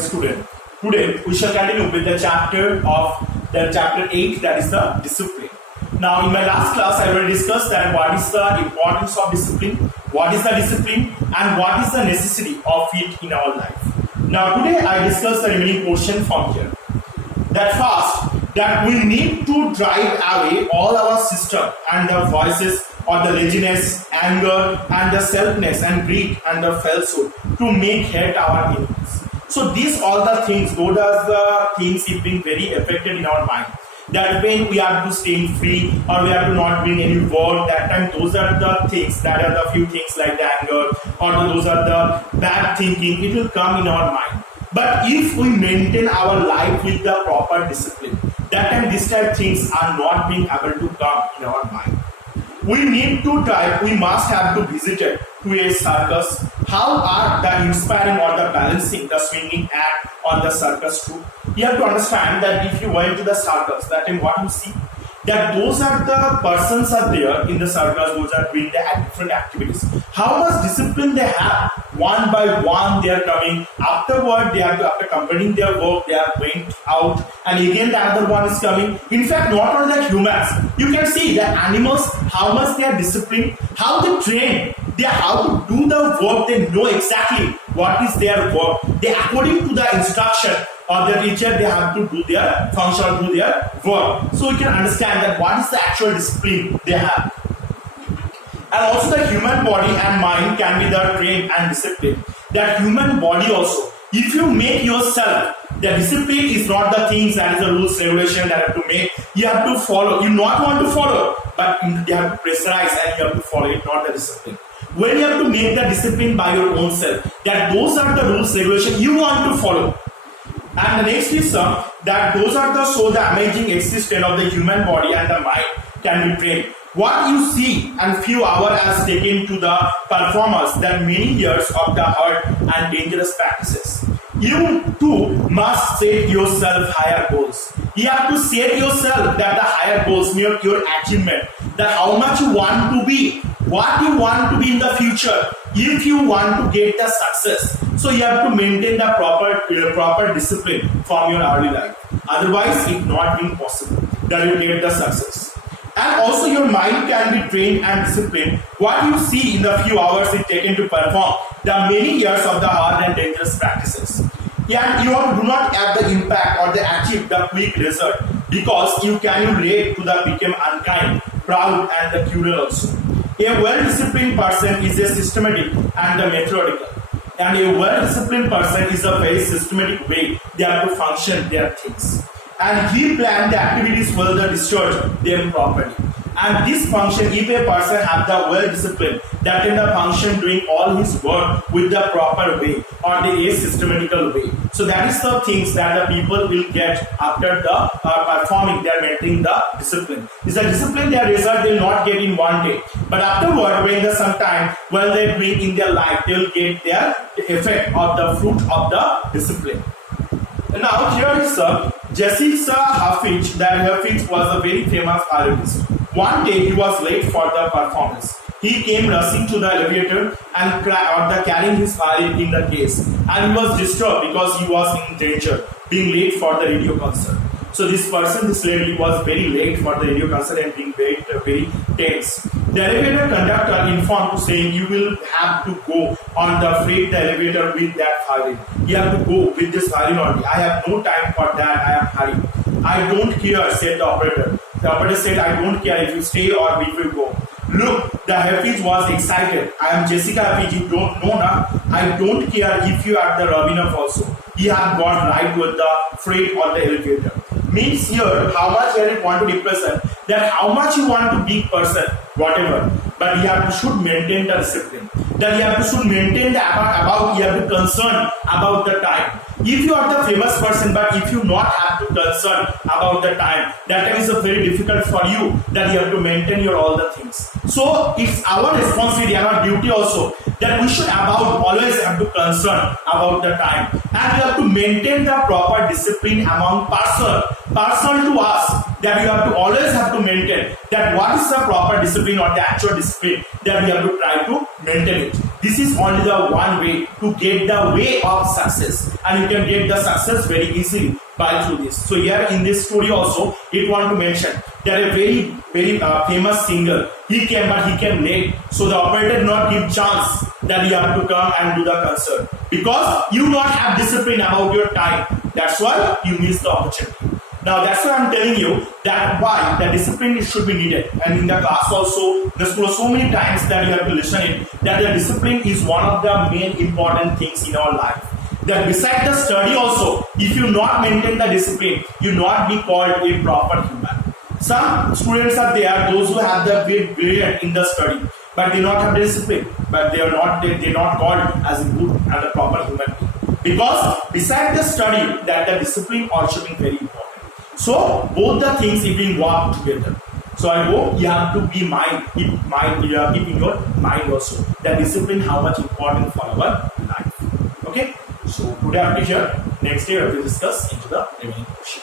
dear student. Today we shall continue with the chapter 8, that is the discipline. Now in my last class I already discussed that what is the importance of discipline, what is the discipline and what is the necessity of it in our life. Now today I discuss the remaining portion from here. That first, that we need to drive away all our system and the voices or the laziness, anger and the selfness and greed and the falsehood to make hate our enemies. So these all the things, those are the things have been very affected in our mind. That when we are to stay free or we have to not bring any word, that time those are the things, that are the few things like the anger or those are the bad thinking, it will come in our mind. But if we maintain our life with the proper discipline, that time these type of things are not being able to come in our mind. We need to try, we must have to visit it to a circus. How are the inspiring or the balancing, the swinging act on the circus too? You have to understand that if you went to the circus, that time what you see, that those are the persons are there in the circus, those are doing the different activities. How much discipline they have, one by one they are coming, afterward they have to, after completing their work, they are going out and again the other one is coming. In fact, not only the humans, you can see the animals, how much they are disciplined, how they train, they how to do the work, they know exactly what is their work. They according to the instruction or the teacher, they have to do their function, do their work. So you can understand that what is the actual discipline they have. And also the human body and mind can be the trained and disciplined. That human body also, if you make yourself, the discipline is not the things that is the rules, regulation that have to make. You have to follow. You not want to follow, but you have to pressurize and you have to follow it, not the discipline. When you have to make the discipline by your own self, that those are the rules, regulation you want to follow. And the next is that those are the so the amazing existence of the human body and the mind can be trained. What you see and few hours has taken to the performers that many years of the hard and dangerous practices. You too must set yourself higher goals. You have to set yourself that the higher goals near your achievement, that how much you want to be, what you want to be in the future, if you want to get the success. So you have to maintain the proper discipline from your early life. Otherwise, it not being possible that you get the success. And also your mind can be trained and disciplined. What you see in the few hours it taken to perform the many years of the hard and dangerous practices. And you do not have the impact or the achieve the quick result because you can relate to the become unkind, proud and the cruel also. A well-disciplined person is a systematic and a methodical. And a well-disciplined person is a very systematic way they have to function their things. And he planned the activities well to discharge them properly. And this function, if a person have the well-disciplined, that in the function doing all his work with the proper way or the systematical way. So that is the things that the people will get after the performing, they are maintaining the discipline. It's a discipline their result they will not get in one day. But afterward, when the sometime when they bring in their life, they will get their effect of the fruit of the discipline. Now here is Jessica Hafich. That Hafich was a very famous artist. One day he was late for the performance. He came rushing to the elevator and carrying his violin in the case. And he was disturbed because he was in danger, being late for the radio concert. So this person, this lady, was very late for the radio concert and being very tense. The elevator conductor informed to saying, you will have to go on the freight the elevator with that violin. You have to go with this violin only. I have no time for that. I am hurried. I don't care, said the operator. The operator said, I don't care if you stay or if you go. Look, the Hafiz was excited. I am Jessica Hafiz. You don't know now. I don't care if you are the Rabinov also. He have got right with the freight or the elevator. Means here how much you want to represent, that how much you want to be person, whatever, but you have to should maintain the discipline, that you have to should maintain the about you have to concern about the time. If you are the famous person, but if you not have to concern about the time, that time is a very difficult for you, that you have to maintain your all the things. So it's our responsibility and our duty also that we should always have to concern about the time, and we have to maintain the proper discipline among person to us, that you have to always have to maintain that what is the proper discipline or the actual discipline, that we have to try to maintain it. This is only the one way to get the way of success, and you can get the success very easily by through this. So here in this story also, it want to mention that a very famous singer, he came but he came late, so the operator did not give chance that you have to come and do the concert because you not have discipline about your time. That's why you miss the opportunity. Now that's why I'm telling you that why the discipline should be needed, and in the class also, the school so many times that you have to listen it that the discipline is one of the main important things in our life. That beside the study also, if you not maintain the discipline, you not be called a proper human. Some students are there, those who have the brilliant in the study, but they not have discipline, but they are not they not called as a good and a proper human being. Because beside the study, that the discipline also being very important. So both the things it will work together. So I hope you have to be keep in your mind also that discipline how much important for our life. Okay. So today up to here. Next day we will discuss into the remaining question.